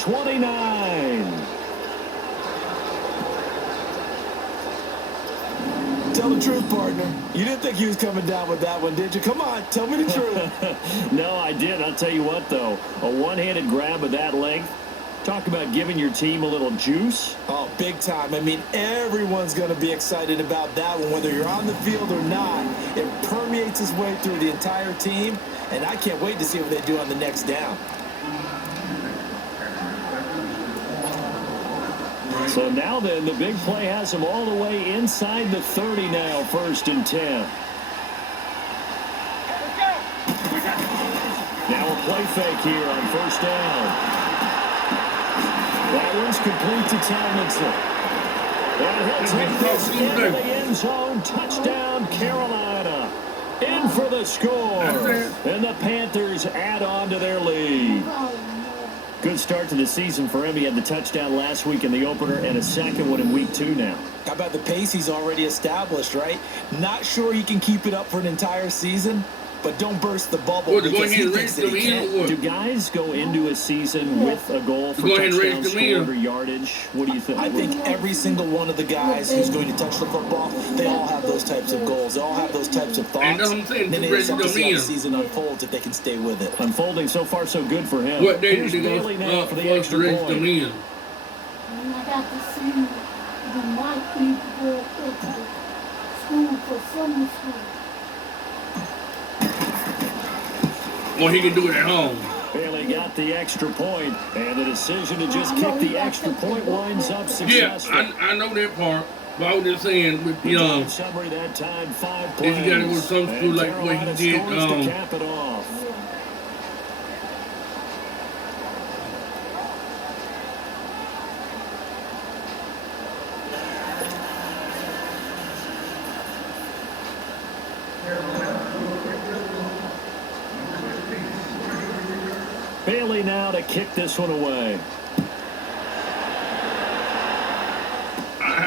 29. Tell the truth, partner. You didn't think he was coming down with that one, did you? Come on, tell me the truth. No, I did. I'll tell you what, though. A one-handed grab of that length. Talk about giving your team a little juice. Oh, big time. I mean, everyone's going to be excited about that one, whether you're on the field or not. It permeates its way through the entire team, and I can't wait to see what they do on the next down. So now then, the big play has him all the way inside the 30 now, 1st and 10. Now a play fake here on 1st down. That one's complete to Tomlinson. And he'll take this into the end zone. Touchdown, Carolina. In for the score. And the Panthers add on to their lead. Good start to the season for him. He had the touchdown last week in the opener and a second one in week 2 now. How about the pace he's already established, right? Not sure he can keep it up for an entire season, but don't burst the bubble because he thinks that he can. Do guys go into a season with a goal for touchdown scored or yardage? What do you think? I think every single one of the guys who's going to touch the football, they all have those types of goals. They all have those types of thoughts. And then they just have to see how the season unfolds if they can stay with it. Unfolding so far so good for him. What day Here's did Bailey now for the extra point. I got to see the white people go to school for summer school. Well, he can do it at home. Bailey got the extra point, and the decision to just kick the extra point winds up successful. Yeah, I know that part. But I was just saying, with summary that time, 5 plays. If you got to go to some school like what he did, to cap it off. Bailey now to kick this one away.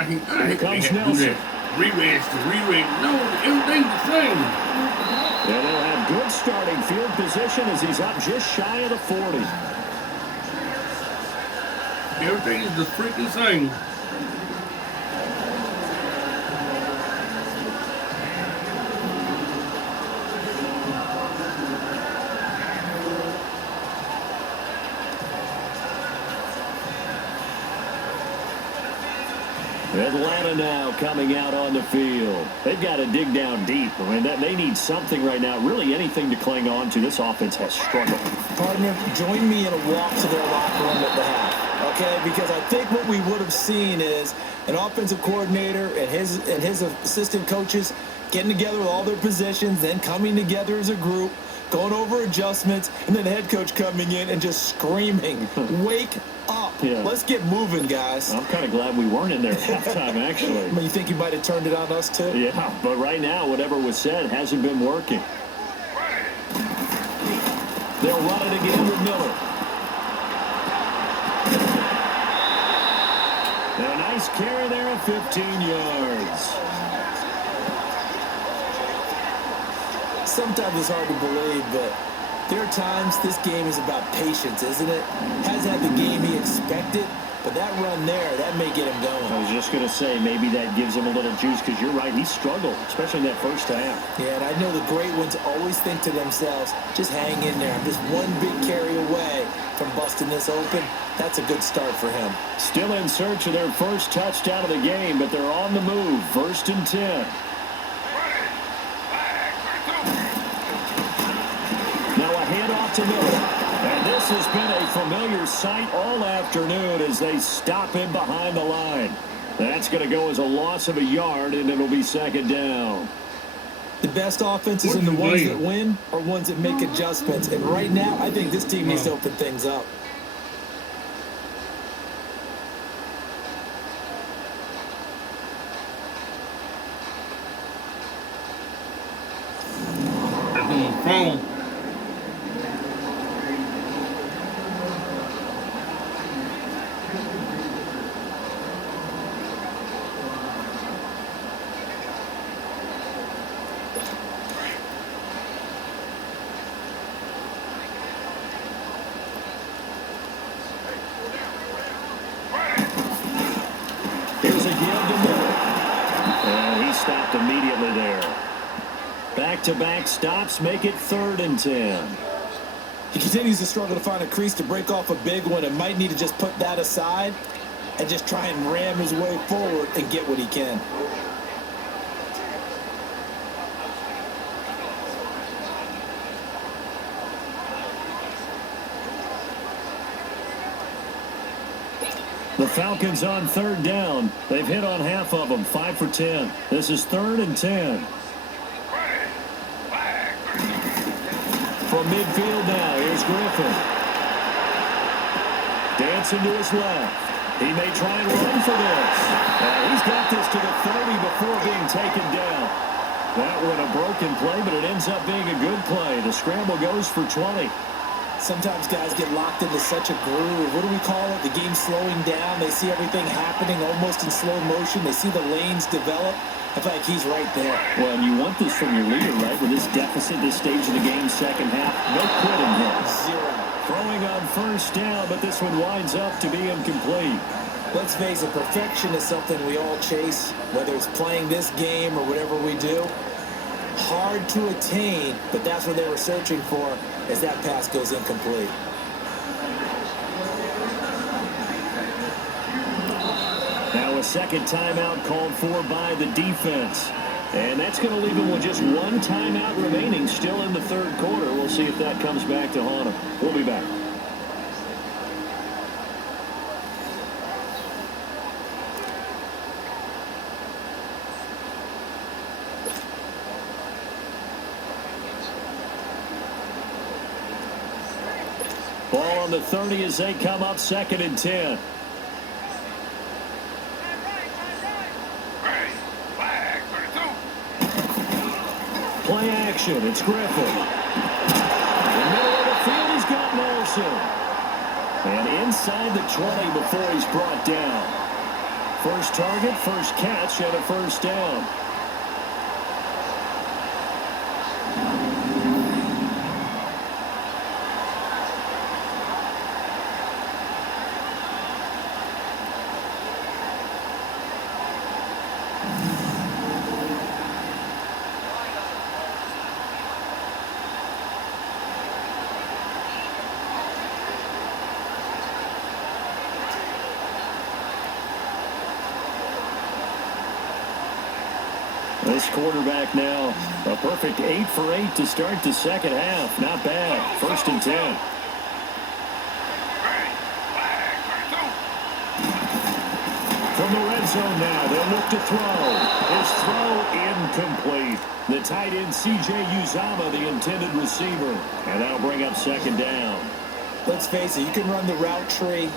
Here comes Nelson. Re-range. No, everything's the same. And they'll have good starting field position as he's up just shy of the 40. Everything is the freaking same. Atlanta now coming out on the field. They've got to dig down deep. I mean, they need something right now, really anything to cling on to. This offense has struggled. Partner, join me in a walk to their locker room at the half, okay? Because I think what we would have seen is an offensive coordinator and his assistant coaches getting together with all their positions, then coming together as a group, going over adjustments, and then the head coach coming in and just screaming, wake up. Yeah. Let's get moving, guys. I'm kind of glad we weren't in there at halftime, actually. You think you might have turned it on us, too? Yeah, but right now, whatever was said hasn't been working. They'll run it again with Miller. And a nice carry there at 15 yards. Sometimes it's hard to believe, but there are times this game is about patience, isn't it? Hasn't had the game he expected, but that run there, that may get him going. I was just going to say, maybe that gives him a little juice, because you're right, he struggled, especially in that first half. Yeah, and I know the great ones always think to themselves, just hang in there. I'm just one big carry away from busting this open. That's a good start for him. Still in search of their first touchdown of the game, but they're on the move. 1st and 10. Handoff to Miller. And this has been a familiar sight all afternoon as they stop him behind the line. That's going to go as a loss of a yard, and it'll be 2nd down. The best offenses and the ones that win are ones that make adjustments. And right now, I think this team needs to open things up. back-to-back stops make it 3rd and 10. He continues to struggle to find a crease to break off a big one and might need to just put that aside and just try and ram his way forward and get what he can. The Falcons on 3rd down. They've hit on half of them, 5 for 10. This is 3rd and 10. From midfield now, here's Griffin. Dancing to his left. He may try and run for this. He's got this to the 30 before being taken down. That one a broken play, but it ends up being a good play. The scramble goes for 20. Sometimes guys get locked into such a groove. What do we call it? The game slowing down. They see everything happening almost in slow motion. They see the lanes develop. I feel like he's right there. Well, and you want this from your leader, right? With this deficit, this stage of the game, second half, no quitting here. Zero. Throwing on 1st down, but this one winds up to be incomplete. Let's face it, perfection is something we all chase, whether it's playing this game or whatever we do. Hard to attain, but that's what they were searching for as that pass goes incomplete. Now a second timeout called for by the defense. And that's going to leave them with just one timeout remaining still in the 3rd quarter. We'll see if that comes back to haunt them. We'll be back. Ball on the 30 as they come up 2nd and 10. Play action. It's Griffin. In the middle of the field, he's got Nelson. And inside the 20 before he's brought down. First target, first catch, and a 1st down. This quarterback now, a perfect 8 for 8 to start the second half. Not bad. 1st and 10. From the red zone now, they'll look to throw. His throw incomplete. The tight end C.J. Uzama, the intended receiver. And that'll bring up 2nd down. Let's face it, you can run the route tree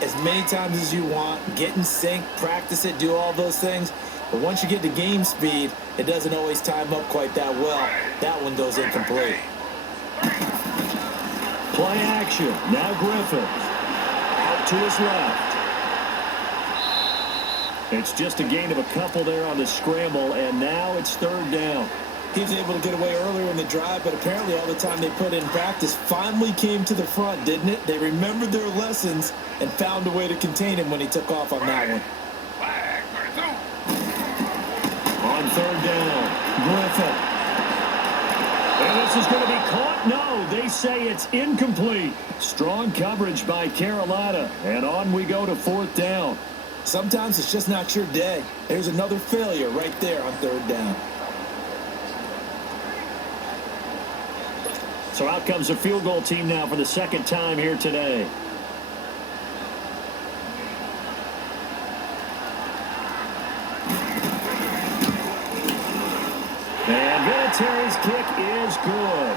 as many times as you want, get in sync, practice it, do all those things. But once you get to game speed, it doesn't always time up quite that well. That one goes incomplete. Play action. Now Griffin. Out to his left. It's just a gain of a couple there on the scramble, and now it's 3rd down. He was able to get away earlier in the drive, but apparently all the time they put in practice finally came to the front, didn't it? They remembered their lessons and found a way to contain him when he took off on that one. On 3rd down, Griffin. And this is going to be caught. No, they say it's incomplete. Strong coverage by Carolina. And on we go to 4th down. Sometimes it's just not your day. There's another failure right there on 3rd down. So out comes the field goal team now for the 2nd time here today. And Vinatieri's kick is good.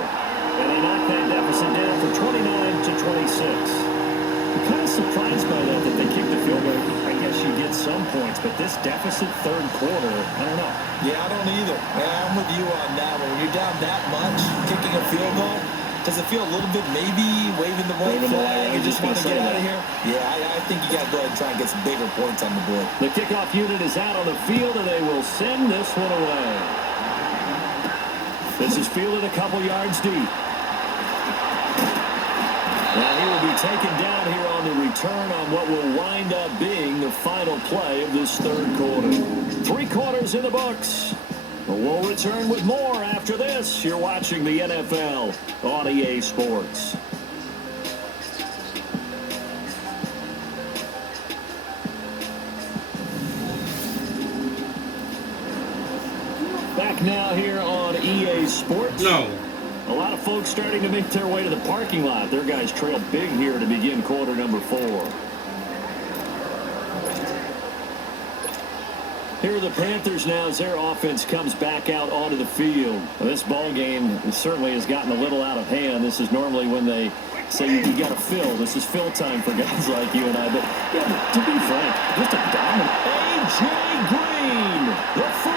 And they knock that deficit down from 29 to 26. I'm kind of surprised by that they kicked the field goal. I guess you get some points, but this deficit 3rd quarter, I don't know. Yeah, I don't either. Yeah, I'm with you on that one. When you're down that much, kicking a field goal, does it feel a little bit maybe waving the white flag? You just want to get out of here? Yeah, I think you got to go ahead and try and get some bigger points on the board. The kickoff unit is out on the field, and they will send this one away. This is fielded a couple yards deep. Now he will be taken down here on the return on what will wind up being the final play of this 3rd quarter. 3 quarters in the books. We'll return with more after this. You're watching the NFL on EA Sports. Back now here on EA Sports. No. A lot of folks starting to make their way to the parking lot. Their guys trail big here to begin quarter number 4. Here are the Panthers now as their offense comes back out onto the field. Well, this ball game certainly has gotten a little out of hand. This is normally when they say you got to fill. This is fill time for guys like you and I. But, yeah, to be frank, just a dominant. A.J. Green, the 40.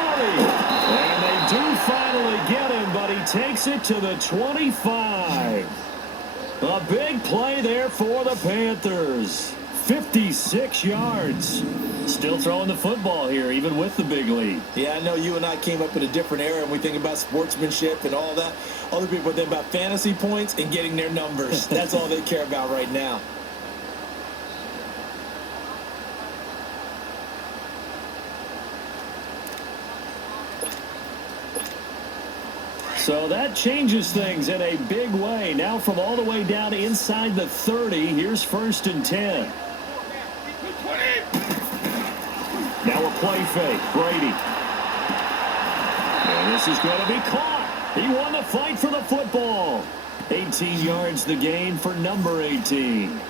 And they do finally get him, but he takes it to the 25. A big play there for the Panthers. 56 yards. Still throwing the football here, even with the big lead. Yeah, I know you and I came up in a different era, and we think about sportsmanship and all that. Other people think about fantasy points and getting their numbers. That's all they care about right now. So that changes things in a big way. Now from all the way down inside the 30, here's 1st and 10. Now a play fake. Brady. And this is going to be caught. He won the fight for the football. 18 yards the gain for number 18.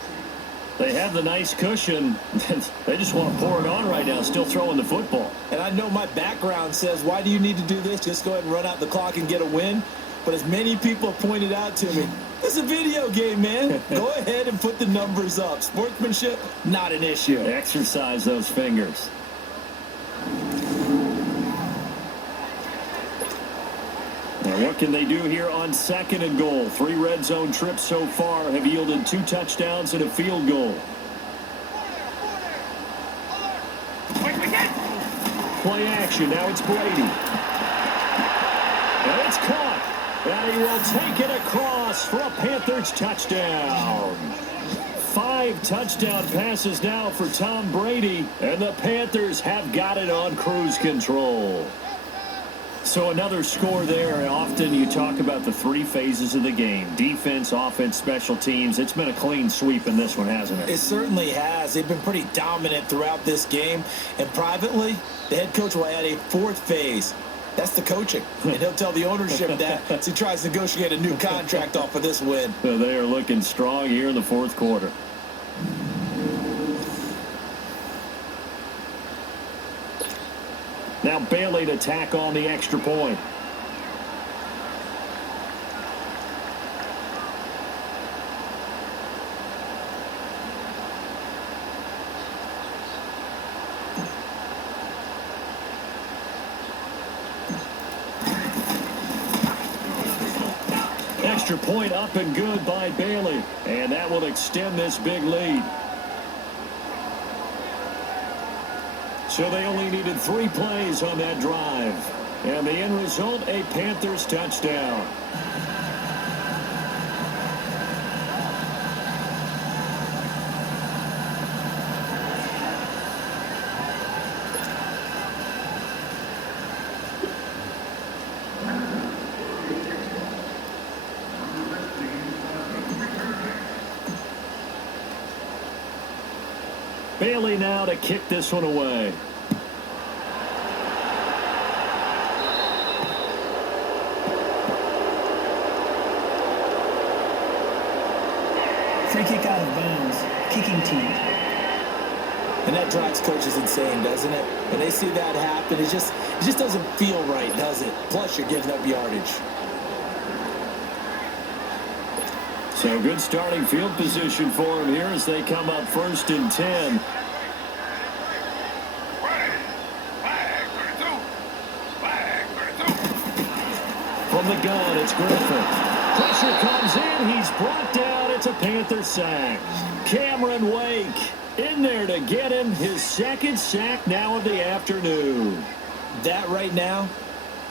They have the nice cushion. They just want to pour it on right now, still throwing the football. And I know my background says, why do you need to do this? Just go ahead and run out the clock and get a win. But as many people have pointed out to me, this is a video game, man. Go ahead and put the numbers up. Sportsmanship, not an issue. Exercise those fingers. Now what can they do here on 2nd and goal? 3 red zone trips so far have yielded 2 touchdowns and a field goal. Play action. Now it's Brady. And it's caught. And he will take it across for a Panthers touchdown. 5 touchdown passes now for Tom Brady. And the Panthers have got it on cruise control. So another score there. Often you talk about the 3 phases of the game. Defense, offense, special teams. It's been a clean sweep in this one, hasn't it? It certainly has. They've been pretty dominant throughout this game. And privately, the head coach will add a 4th phase. That's the coaching. And he'll tell the ownership that as he tries to negotiate a new contract off of this win. So they are looking strong here in the 4th quarter. Now Bailey to tack on the extra point. Extra point up and good by Bailey. And that will extend this big lead. So they only needed 3 plays on that drive. And the end result, a Panthers touchdown. Bailey now to kick this one away. Free kick out of bounds. Kicking team. And that drives coaches insane, doesn't it? When they see that happen, it just doesn't feel right, does it? Plus, you're giving up yardage. So good starting field position for him here as they come up 1st and 10. From the gun, it's Griffin. Pressure comes in. He's brought down. It's a Panther sack. Cameron Wake in there to get him. His 2nd sack now of the afternoon. That right now,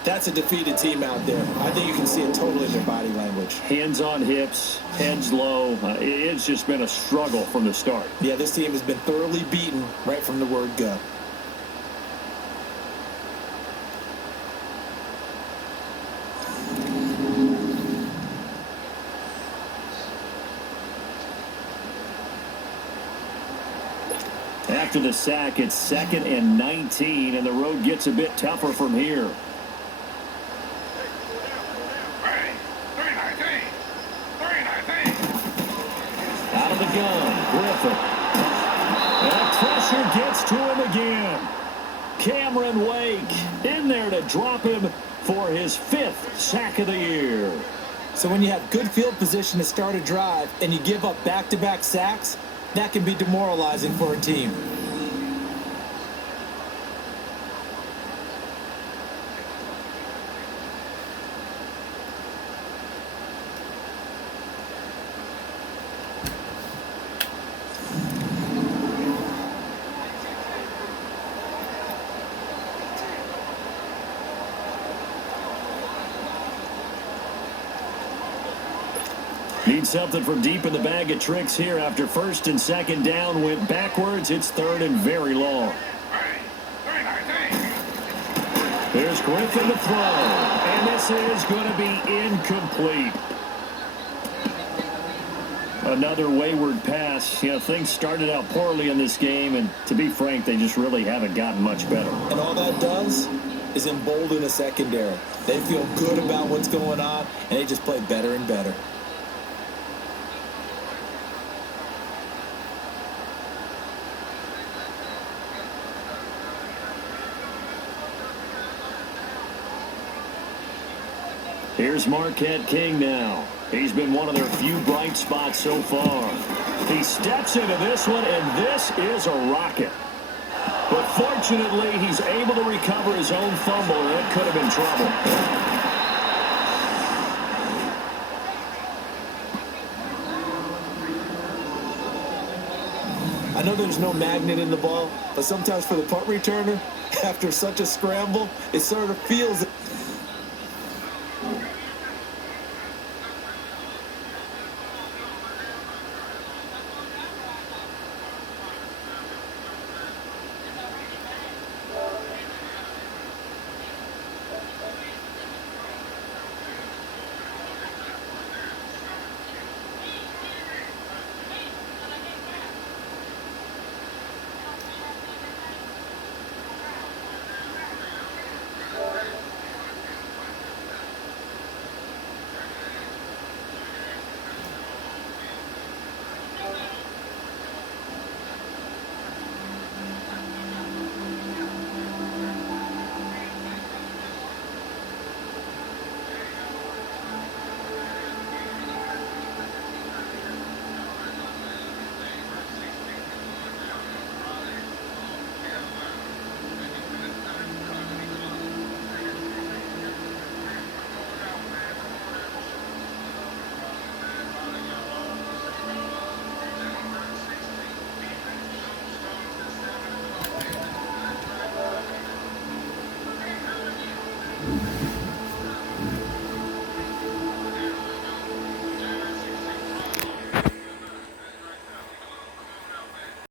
that's a defeated team out there. I think you can see it totally in their body language. Hands on hips, heads low. It's just been a struggle from the start. Yeah, this team has been thoroughly beaten right from the word go. After the sack, it's 2nd and 19, and the road gets a bit tougher from here. Out of the gun, Griffin. And pressure gets to him again. Cameron Wake in there to drop him for his 5th sack of the year. So when you have good field position to start a drive and you give up back-to-back sacks, that can be demoralizing for a team. Need something from deep in the bag of tricks here after 1st and 2nd down went backwards. It's 3rd and very long. There's Griffin to throw, and this is going to be incomplete. Another wayward pass. You know, things started out poorly in this game, and to be frank, they just really haven't gotten much better. And all that does is embolden a secondary. They feel good about what's going on, and they just play better and better. Here's Marquette King now. He's been one of their few bright spots so far. He steps into this one, and this is a rocket. But fortunately, he's able to recover his own fumble, and it could have been trouble. I know there's no magnet in the ball, but sometimes for the punt returner, after such a scramble, it sort of feels